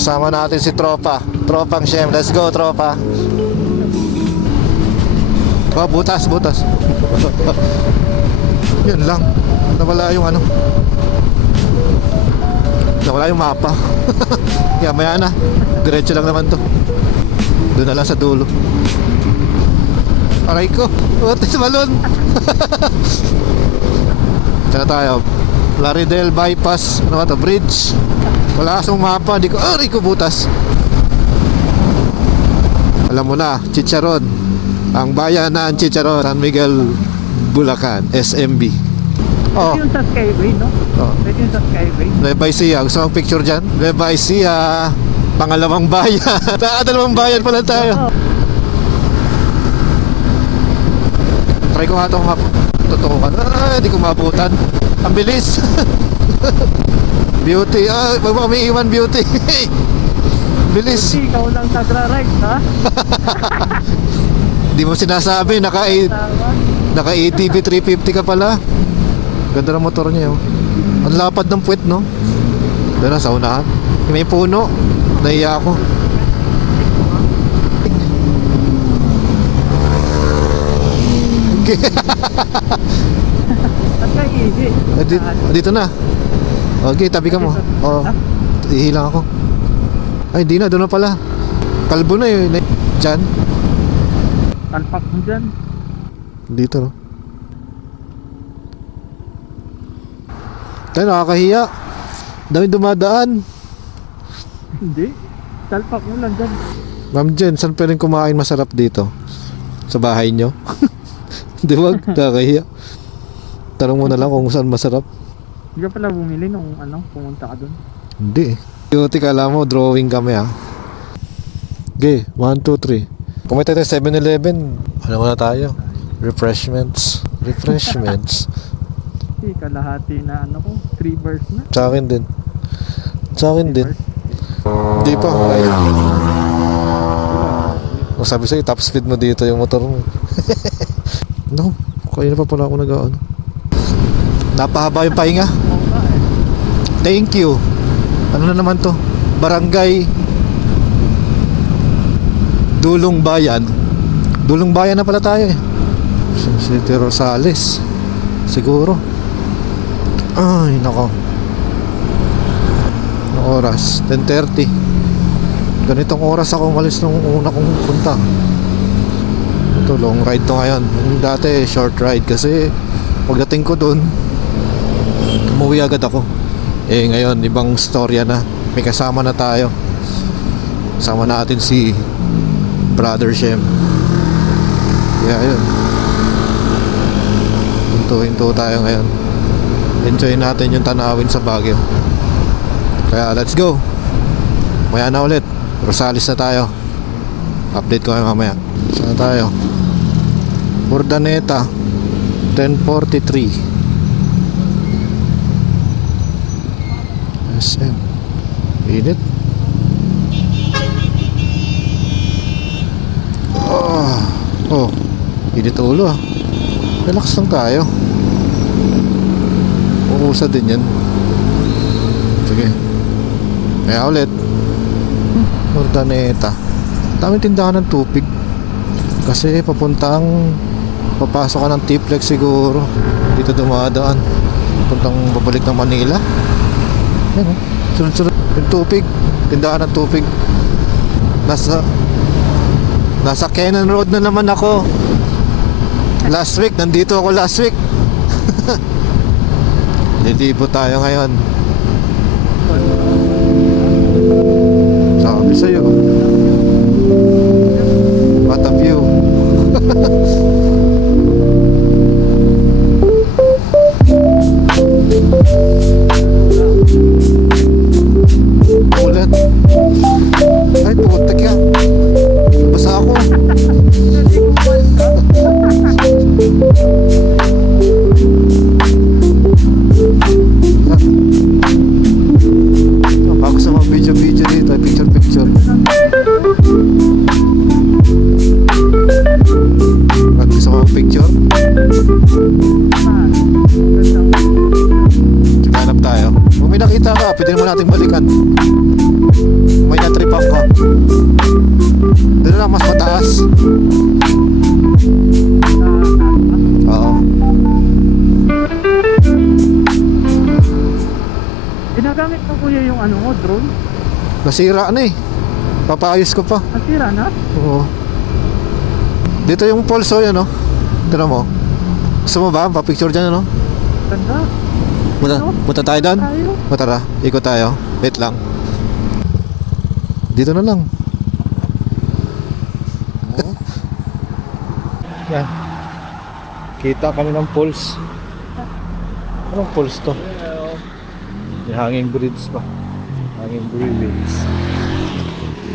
Kasama natin si Tropa. Tropang Shem. Let's go, Tropa. Oh, butas. Yun lang. Nawala yung ano. Nawala yung mapa. Kaya maya na. Diretso lang naman to. Doon na lang sa dulo. Aray ko. Otis balon. Saan na tayo? Laridel Bypass. Ano ba to? Bridge. Wala kasang mapa. Aray ko, butas. Alam mo na, Chicharon. Ang bayan ng Chicharon, San Miguel, Bulacan, SMB. Oh. Pwede yung sa Skyway, no? Oh. Pwede yung sa Skyway. Nueva Ecija. Gusto mong picture dyan? Nueva Ecija. Pangalawang bayan. Dalawang bayan pala tayo. Try ko nga itong tutukan. Hindi ko mabutan. Ang bilis. Beauty. Wag mo kami iwan, Beauty. Bilis. Hindi, ikaw lang nagra-ride, ha? Hindi mo sinasabi. Naka ATV 350 ka pala. Ganda ng motor niya, oh. Ang lapad ng puwet, no? Doon na, sa unahan. May puno. Nahiya ako. Dito na. Okay, tabi ka mo. Oo. Ihilang ako. Ay, hindi na. Doon na pala. Kalbo na yun. Diyan. Talpak mo dyan. Dito, no? Tayo, nakakahiya. Dami dumadaan. Hindi. Talpak mo lang dyan. Ma'am Jen, saan pwedeng kumain masarap dito? Sa bahay nyo? Di ba? Nakakahiya. Tanong mo na lang kung saan masarap. Hindi ka pala bumili nung pumunta ka dun. Hindi. Beauty, kala mo, drawing kami, ha? Okay, 1, 2, 3. Pumunta tayo 7-Eleven. Ano muna tayo? Refreshments. Hindi, kalahati na 3 bars na. Sa akin din. Hindi pa. Kung sabi sa'yo, top speed mo dito yung motor mo. No, kaya na pa pala ako nag-ano. Napahaba yung pahinga. Thank you. Ano na naman to? Barangay Dulong Bayan. Dulong Bayan na pala tayo, eh. City Rosales. Siguro. Ay, nako. Anong oras? 10:30. Ganitong oras ako umalis nung una kong punta. Ito, long ride to ngayon. Yung dati, short ride. Kasi pagdating ko dun, umuwi agad ako. Eh ngayon, ibang storya na. May kasama na tayo. Kasama natin si Brother Shem. Kaya yun, hinto tayo ngayon. Enjoy natin yung tanawin sa Baguio. Kaya let's go. Maya na ulit. Rosales na tayo. Update ko kayo mamaya. Saan tayo? Urdaneta 10:43 SM. Init. Oh, init ulo, ah. Relax lang tayo. Uusa din yan. Sige. Kaya ulit Urdaneta. Daming tindahan ng tupig. Kasi papasok ka ng T-Flex siguro. Dito dumadaan. Puntang babalik ng Manila. Yan, oh. Sunod-sunod yung tupig. Tindahan ng tupig. Nasa Kenan Road na naman ako. Nandito ako last week. Lilibo tayo ngayon. Sabi sa'yo, what a view. Ulan. Ay, putik ka. Basa ako. Ako sa mga video dito, picture pwede naman natin balikan. May natripan ko. Doon na lang, mas mataas. Oo. Ginagamit mo kuya yung ano mo, drone? Nasira na eh. Papaayos ko pa. Nasira na? Oo. Dito yung pulso yan, no? Tignan mo. Gusto mo ba? Pa-picture dyan, no? Ganda. Punta tayo doon? Tayo. Tara, ikot tayo. Wait lang. Dito na lang. Yan. Kita kami ng pulse. Anong pulse to? Yung hanging bridge pa. Hanging bridge.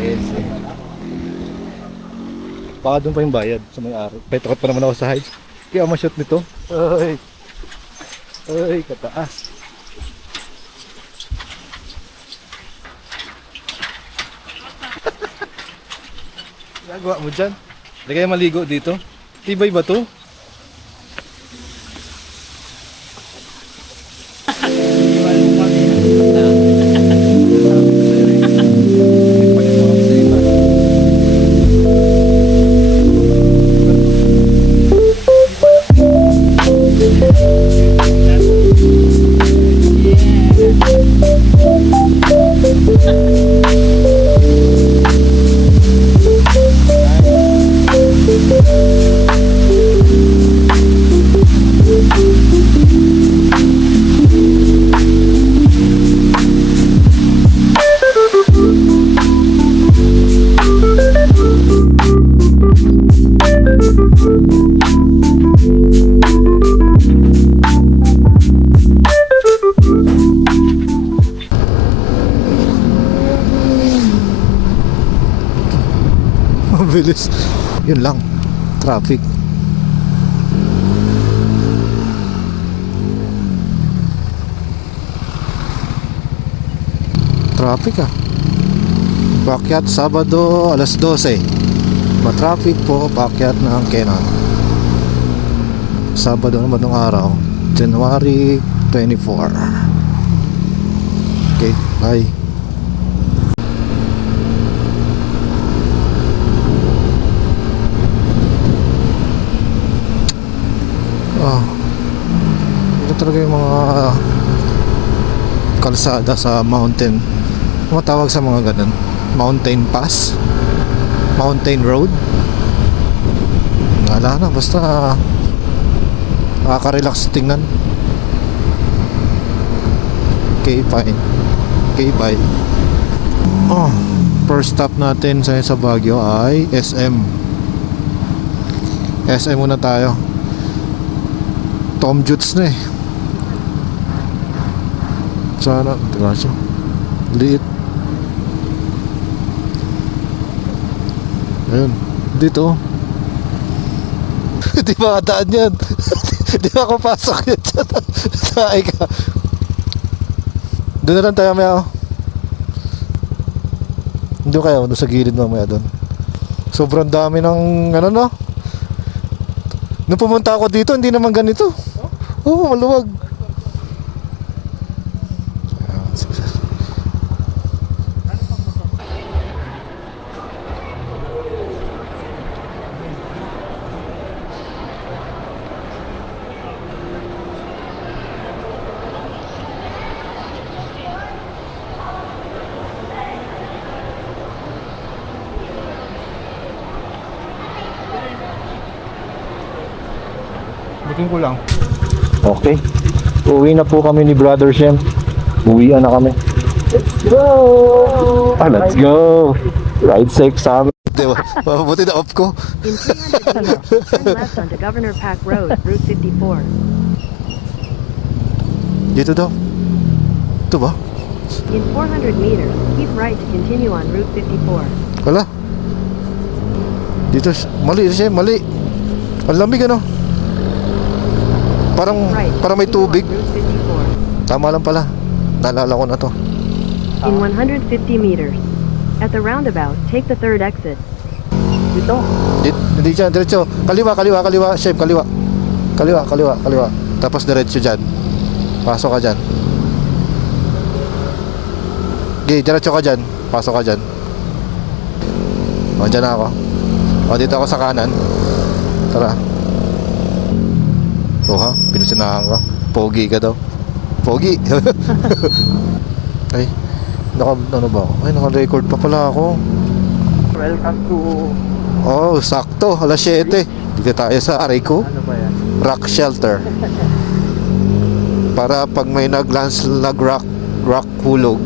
Yes. Baka doon pa yung bayad sa may-ari. Petrot pa naman ako sa heights. Kaya ma-shoot nito. Ay. Ay, kataas. Nagawa mo dyan? Hindi kayo maligo dito? Tibay ba to? Mabilis. Yun lang. Traffic. Traffic ah. Paakyat Sabado alas 12. Ma-traffic po paakyat ng Kenan. Sabado naman ng araw, January 24. Okay, bye. Ito talaga yung mga kalsada sa mountain. Matawag sa mga ganun, mountain pass, mountain road. Wala na, basta nakaka-relax tingnan. Okay, fine. Okay, bye. First stop natin sa Baguio ay SM. SM muna tayo. Tom Jutes na eh. Sana, diba siya? Liit. Ayun, dito. Di ba daan yan? Di ba ako pasok yun dyan? Saay ka. Doon na lang tayo mamaya. Hindi kaya, doon sa gilid mamaya doon. Sobrang dami ng ano no? Nung pumunta ako dito, hindi naman ganito. Oo, maluwag. Butin ko lang. Okay. Uwi na po kami ni Brother Shem. Uwian na kami. Let's go! Let's go! Ride safe sa amin. Diba? Mabuti na off ko. In 300 meters, turn left onto Governor Pack Road, Route 54. Dito daw. Ito ba? In 400 meters, keep right to continue on Route 54. Wala. Dito, mali siya, mali. Ang lamig ano? Parang may tubig. Tama lang pala. Naalala ko na to. In 150 meters, at the roundabout, take the third exit. Dito. Hindi dyan, diretso. Kaliwa, chef, kaliwa. Kaliwa. Tapos diretso dyan. Pasok ka dyan. Okay, diretso ka dyan. Pasok ka dyan. O, dyan na ako. O, dito ako sa kanan. Tara. O ha, pinusinahan ka. Pogi ka daw. Pogi. Ay, ano ba ako? Ay, naka-record pa pala ako. Welcome to... Oh, sakto. Alas 7. Dito tayo sa Arico Ano ba yan? Rock Shelter. Para pag may nag-rock hulog,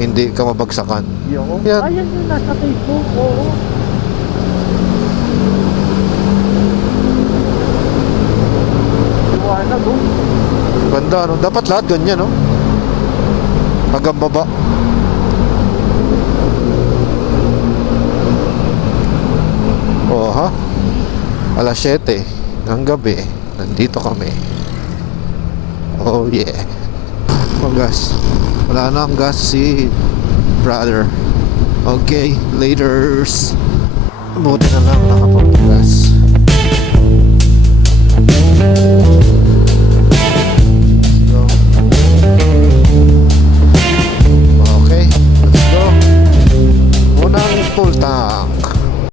hindi ka mabagsakan. Yung... Yan. Ayan yung nasa Facebook. Oo. Liwanag oh. Ganda, no? Dapat lahat ganyan, no? Hanggang baba. Oh, ha? Alas 7 ng gabi, nandito kami. Oh, yeah. Oh, gas. Wala na ang gas si brother. Okay, laters. Buti na lang nakapag-gas.